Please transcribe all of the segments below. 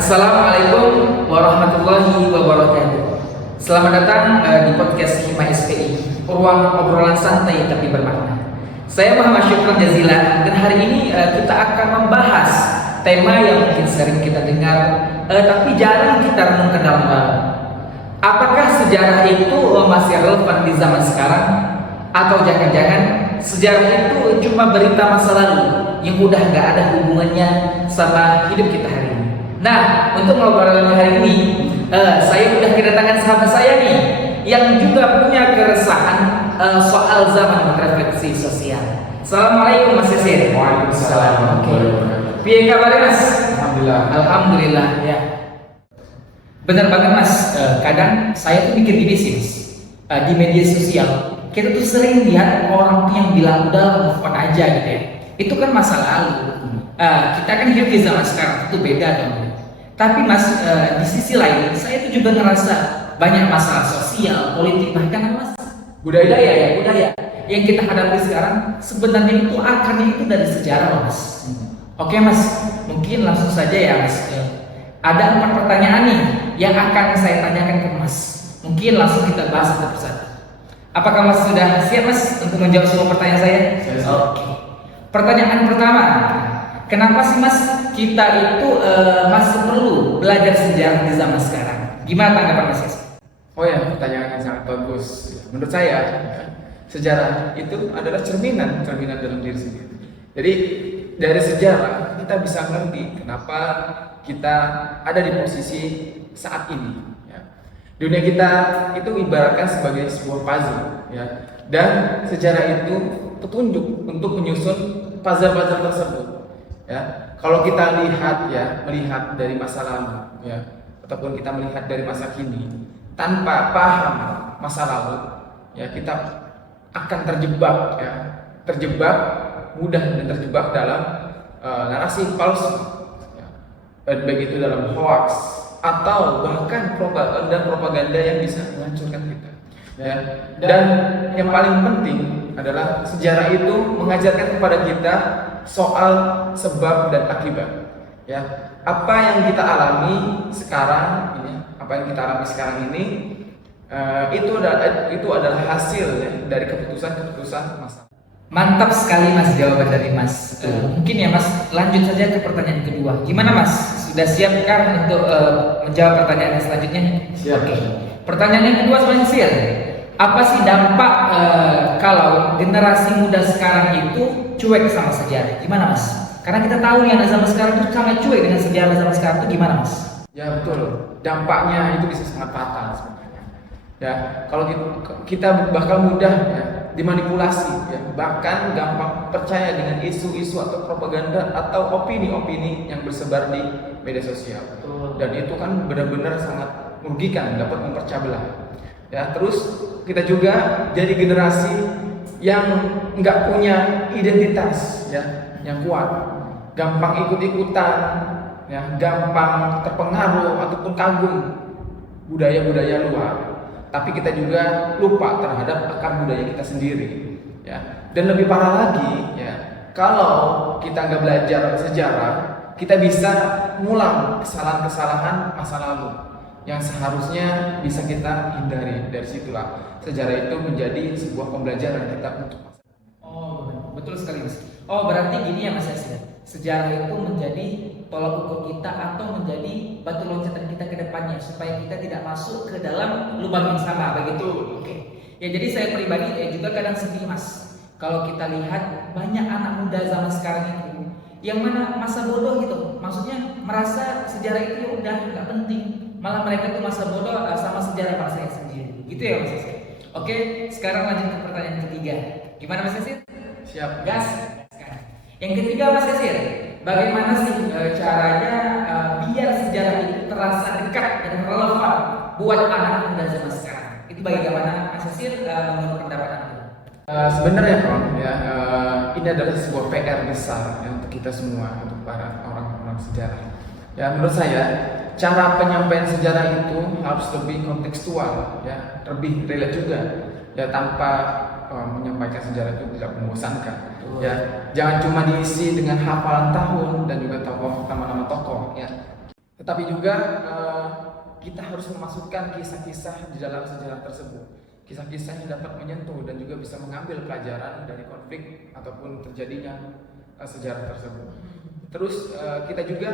Assalamualaikum warahmatullahi wabarakatuh. Selamat datang di podcast Hima SPI, ruang obrolan santai tapi bermakna. Saya Muhammad Syukran Jazila dan hari ini kita akan membahas tema yang mungkin sering kita dengar tapi jarang kita renungkan dalam. Apakah sejarah itu masih relevan di zaman sekarang? Atau jangan-jangan sejarah itu cuma berita masa lalu yang udah gak ada hubungannya sama hidup kita hari ini? Nah, untuk ngobrol hari ini, saya udah kedatangan sahabat saya nih yang juga punya keresahan soal zaman refleksi sosial. Assalamualaikum Mas Yasir. Waalaikumsalam. Piye kabarnya Mas? Alhamdulillah. Alhamdulillah ya. Benar banget Mas. Kadang saya tuh mikir gini sih Mas. Di media sosial kita tuh sering lihat orang tuh yang bilang udah move on aja gitu ya. Itu kan masa lalu. Kita kan hidup di zaman sekarang itu beda dong. Tapi Mas, di sisi lain saya itu juga ngerasa banyak masalah sosial, politik, bahkan Mas budaya yang kita hadapi sekarang sebenarnya itu akarnya itu dari sejarah Mas. Oke Mas, mungkin langsung saja ya Mas. Ada 4 pertanyaan nih yang akan saya tanyakan ke Mas. Mungkin langsung kita bahas satu persatu. Apakah Mas sudah siap Mas untuk menjawab semua pertanyaan saya? Oke. Pertanyaan pertama, kenapa sih Mas kita itu masih perlu belajar sejarah di zaman sekarang? Gimana tanggapan Mas? Oh ya, pertanyaan yang sangat bagus. Menurut saya, sejarah itu adalah cerminan dalam diri sendiri. Jadi dari sejarah kita bisa ngerti kenapa kita ada di posisi saat ini. Ya. Dunia kita itu ibaratkan sebagai sebuah puzzle, ya. Dan sejarah itu petunjuk untuk menyusun puzzle-puzzle tersebut. Ya, kalau kita melihat dari masa lalu, ya, ataupun kita melihat dari masa kini, tanpa paham masa lalu, ya kita akan terjebak mudah dan terjebak dalam narasi palsu, ya, baik itu dalam hoax atau bahkan propaganda yang bisa menghancurkan kita. Ya. Dan yang paling penting adalah sejarah itu mengajarkan kepada kita soal sebab dan akibat. Ya, apa yang kita alami sekarang ini, itu adalah hasil ya, dari keputusan masa. Mantap sekali Mas jawaban dari Mas. Mungkin ya Mas, lanjut saja ke pertanyaan kedua. Gimana Mas? Sudah siapkah untuk menjawab pertanyaan yang selanjutnya? Siap. Oke. Pertanyaan yang kedua Mas Sir. Apa sih dampak kalau generasi muda sekarang itu cuek sama sejarah? Gimana Mas? Karena kita tahu nih anak zaman sekarang itu sangat cuek dengan sejarah zaman sekarang itu gimana Mas? Ya betul. Dampaknya itu bisa sangat fatal sebenarnya. Ya, kalau kita bakal mudah ya dimanipulasi, ya, bahkan gampang percaya dengan isu-isu atau propaganda atau opini-opini yang bersebar di media sosial. Dan itu kan benar-benar sangat merugikan, dapat mempercayai belah. Ya, terus kita juga jadi generasi yang nggak punya identitas ya yang kuat, gampang ikut-ikutan, ya, gampang terpengaruh ataupun kagum budaya-budaya luar. Tapi kita juga lupa terhadap akar budaya kita sendiri, ya. Dan lebih parah lagi, ya, kalau kita nggak belajar sejarah, kita bisa ngulang kesalahan-kesalahan masa lalu yang seharusnya bisa kita hindari. Dari situlah sejarah itu menjadi sebuah pembelajaran kita untuk masa. Oh, betul sekali Mas. Oh, berarti gini ya Mas Yasir. Sejarah itu menjadi tolak ukur kita atau menjadi batu loncatan kita ke depannya supaya kita tidak masuk ke dalam lubang yang sama, begitu. Oke. Ya, jadi saya pribadi juga kadang sedih Mas. Kalau kita lihat banyak anak muda zaman sekarang itu yang mana masa bodoh gitu. Maksudnya merasa sejarah itu udah nggak penting. Malah mereka tuh masa bodoh sama sejarah bangsa sendiri. Gitu ya Mas Yasir. Oke, sekarang lanjut ke pertanyaan ketiga. Gimana Mas Yasir? Siap. Gas. Yang ketiga Mas Yasir, bagaimana sih caranya biar sejarah itu terasa dekat dan relevan buat anak muda zaman sekarang? Itu bagaimana Mas Yasir menurut pendapat Anda? Sebenarnya ya, ini adalah sebuah PR besar ya, untuk kita semua, untuk para orang-orang sejarah. Ya, menurut saya cara penyampaian sejarah itu harus lebih kontekstual, ya, lebih relate juga, ya, tanpa menyampaikan sejarah itu tidak membosankan. Ya, jangan cuma diisi dengan hafalan tahun dan juga tokoh nama-nama tokoh. Ya, Tetapi juga kita harus memasukkan kisah-kisah di dalam sejarah tersebut. Kisah-kisah yang dapat menyentuh dan juga bisa mengambil pelajaran dari konflik ataupun terjadinya sejarah tersebut. Terus kita juga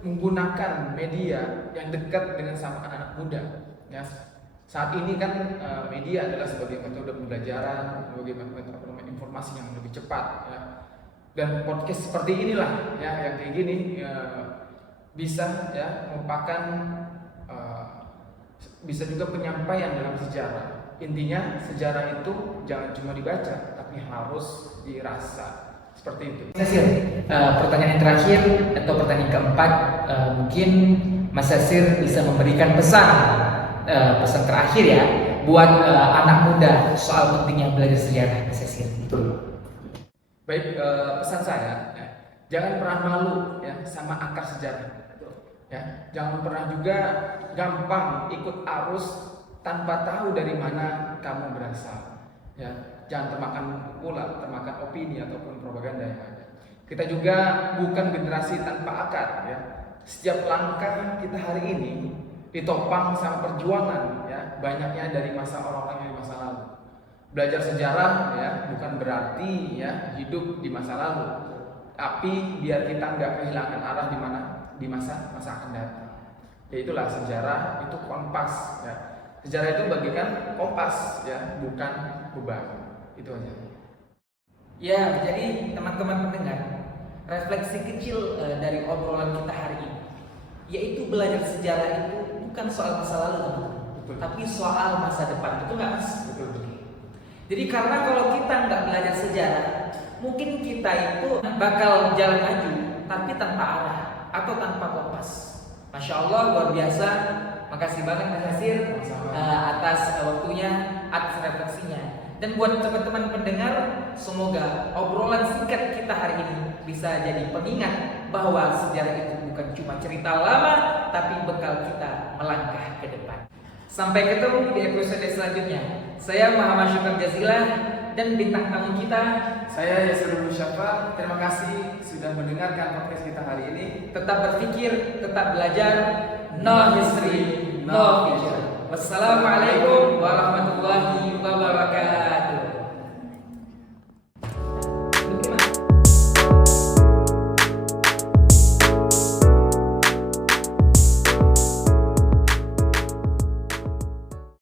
menggunakan media yang dekat dengan sama anak-anak muda. Ya, saat ini kan media adalah sebagai metode pembelajaran, sebagai metode informasi yang lebih cepat. Ya. Dan podcast seperti inilah, ya, yang kayak gini bisa ya merupakan bisa juga penyampaian dalam sejarah. Intinya sejarah itu jangan cuma dibaca, tapi harus dirasa. Seperti itu. Mas Yasir, pertanyaan yang terakhir atau pertanyaan keempat, mungkin Mas Yasir bisa memberikan pesan terakhir ya buat anak muda soal pentingnya belajar sejarah, Mas Yasir. Baik, pesan saya, ya, jangan pernah malu ya sama akar sejarah. Ya, jangan pernah juga gampang ikut arus tanpa tahu dari mana kamu berasal. Ya, jangan termakan opini ataupun propaganda yang ada. Kita juga bukan generasi tanpa akar. Ya, setiap langkah kita hari ini ditopang sama perjuangan. Ya, banyaknya dari masa orang-orang yang di masa lalu. Belajar sejarah ya bukan berarti ya hidup di masa lalu, tapi biar kita nggak kehilangan arah di masa akan datang. Ya itulah sejarah itu kompas ya. Sejarah itu bagikan kompas ya, bukan beban. Itu aja. Ya, jadi teman-teman pendengar, refleksi kecil dari obrolan kita hari ini, yaitu belajar sejarah itu bukan soal masa lalu, Betul. tapi soal masa depan. Betul nggak, Mas? Betul. Jadi karena kalau kita nggak belajar sejarah, mungkin kita itu bakal jalan maju, tapi tanpa arah atau tanpa kompas. Masya Allah, luar biasa. Makasih banget Mas Yasir atas waktunya, atas refleksinya. Dan buat teman-teman pendengar, semoga obrolan singkat kita hari ini bisa jadi pengingat bahwa sejarah itu bukan cuma cerita lama, tapi bekal kita melangkah ke depan. Sampai ketemu di episode selanjutnya. Saya Muhammad Syukran Jazilah dan bintang tamu kita, saya Yasir Musyafa. Terima kasih sudah mendengarkan podcast kita hari ini. tetap berpikir, tetap belajar. No history, no future. Wassalamualaikum warahmatullahi wabarakatuh.